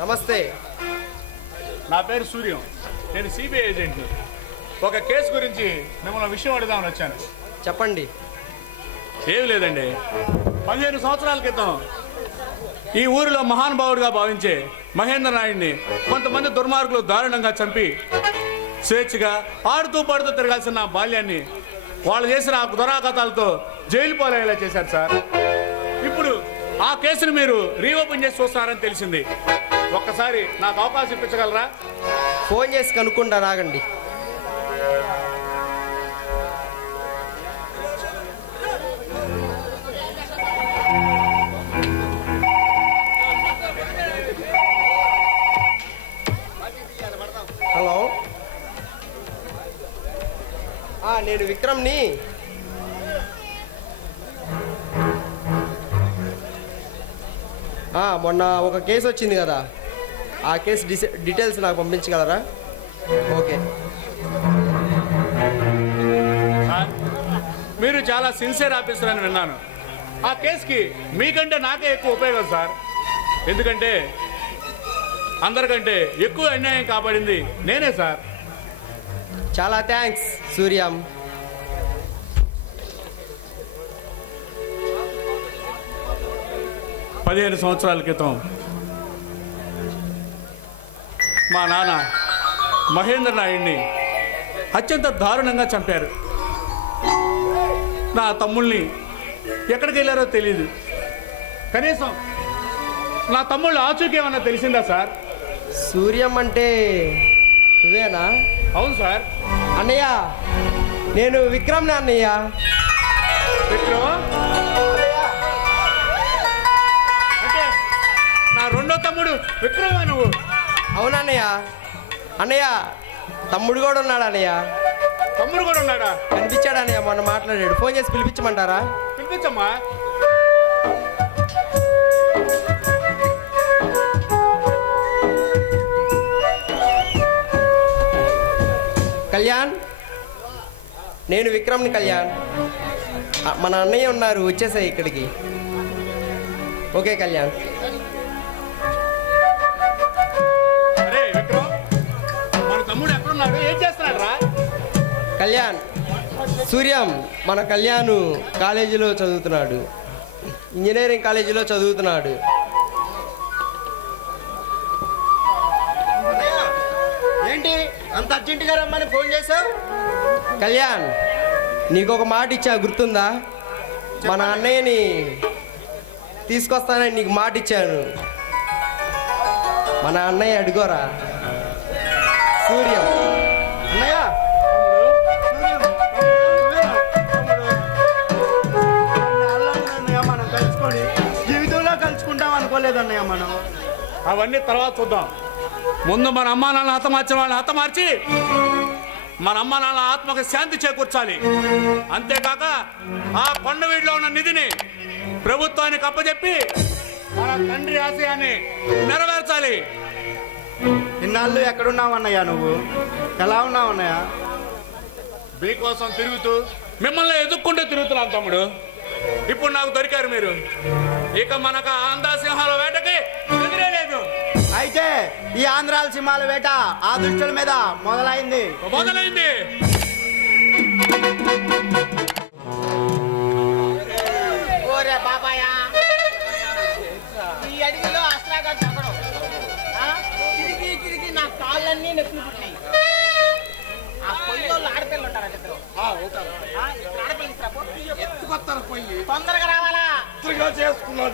నమస్తే. నా పేరు సూర్యం. నేను సిబిఐ ఏజెంట్ని. ఒక కేసు గురించి మిమ్మల్ని విషయం అడుగుదామని వచ్చాను. చెప్పండి. ఏమి లేదండి, 15 సంవత్సరాల క్రితం ఈ ఊరిలో మహానుభావుడిగా భావించే మహేంద్ర నాయుడిని కొంతమంది దుర్మార్గులు దారుణంగా చంపి స్వేచ్ఛగా ఆడుతూ పాడుతూ తిరగాల్సిన నా బాల్యాన్ని వాళ్ళు చేసిన ఆ దురాఘాతాలతో జైలు పాలయ్యేలా చేశారు సార్. ఇప్పుడు ఆ కేసును మీరు రీఓపెన్ చేసి చూస్తున్నారని తెలిసింది. ఒక్కసారి నాకు అవకాశం ఇప్పించగలరా? ఫోన్ చేసి కనుక్కుంటా, రాగండి. హలో, నేను విక్రమ్ని. మొన్న ఒక కేసు వచ్చింది కదా, ఆ కేసు డీటెయిల్స్ నాకు పంపించగలరా? ఓకే సార్, మీరు చాలా సిన్సియర్ ఆఫీసర్ అని విన్నాను. ఆ కేసుకి మీకంటే నాకే ఎక్కువ ఉపయోగం సార్. ఎందుకంటే అందరికంటే ఎక్కువ అన్యాయం కాపాడింది నేనే సార్. చాలా థ్యాంక్స్ సూర్యం. పదిహేను సంవత్సరాల క్రితం మా నాన్న మహేంద్ర నాయుడిని అత్యంత దారుణంగా చంపారు. నా తమ్ముళ్ళని ఎక్కడికి వెళ్ళారో తెలియదు. కనీసం నా తమ్ముళ్ళు ఆచూకీ ఏమన్నా తెలిసిందా సార్? సూర్యం అంటే నువ్వేనా? అవును సార్. అన్నయ్య, నేను విక్రమ్ని అన్నయ్య. విక్రమ్ అంటే నా రెండో తమ్ముడు విక్రమా నువ్వు? అవునన్నయ్య. అన్నయ్య, తమ్ముడు కూడా ఉన్నాడు అన్నయ్య. తమ్ముడు కూడా ఉన్నాడా? కనిపించాడు అన్నయ్య, మొన్న మాట్లాడాడు. ఫోన్ చేసి పిలిపించమంటారా? పిలిపించమ్మా. కళ్యాణ్, నేను విక్రమ్ని. కళ్యాణ్, మన అన్నయ్య ఉన్నారు, వచ్చేసాయి ఇక్కడికి. ఓకే కళ్యాణ్. అరే విక్రమ్, మన తమ్ముడు ఎక్కడున్నాడు? ఏం చేస్తున్నాడు రా? కళ్యాణ్, సూర్యం మన కళ్యాణ్ కాలేజీలో చదువుతున్నాడు, ఇంజనీరింగ్ కాలేజీలో చదువుతున్నాడు. ఏంటి అంత అర్జెంటుగా రమ్మని ఫోన్ చేశావు? కళ్యాణ్, నీకు ఒక మాట ఇచ్చా, గుర్తుందా? మన అన్నయ్యని తీసుకొస్తానని నీకు మాట ఇచ్చాను. మన అన్నయ్య అడుగోరా సూర్యం. అన్నయ్య, మనం కలుసుకొని జీవితంలో కలుసుకుంటాం అనుకోలేదన్నయ్య మనం. అవన్నీ తర్వాత చూద్దాం. ముందు మన అమ్మా నాన్న హతమార్చిన వాళ్ళని హతమార్చి మన అమ్మ నాన్న ఆత్మకు శాంతి చేకూర్చాలి. అంతేకాక ఆ కొండవీడిలో ఉన్న నిధిని ప్రభుత్వానికి అప్పచెప్పి మన తండ్రి ఆశయాన్ని నెరవేర్చాలి. ఇన్నాళ్ళు ఎక్కడున్నావు అన్నయ్య? నువ్వు ఎలా ఉన్నావు అన్నయ్య? మీకోసం తిరుగుతూ మిమ్మల్ని ఎదుక్కుంటూ తిరుగుతున్నాను తమ్ముడు. ఇప్పుడు నాకు దొరికారు మీరు. ఇక మనకు ఆంధ్ర సింహాల వేటకి ఎదురే లేదు. అయితే ఈ ఆంధ్రాల సింహాల వేట ఆ దుష్టుల మీద మొదలైంది. ఓరే బాబాయ్, ఈ అడిగిలో అసలాగా తగ్గడం తిరిగి తిరిగి నా కాళ్ళన్నీ నొప్పి పుట్టినాయి. ఆ పొయ్యి వాళ్ళు ఆడపిల్లలు ఉంటారు, ఆడపిల్లలు ఎత్తుకొస్తారు. పొయ్యి తొందరగా రావాలా? చేసుకున్నావు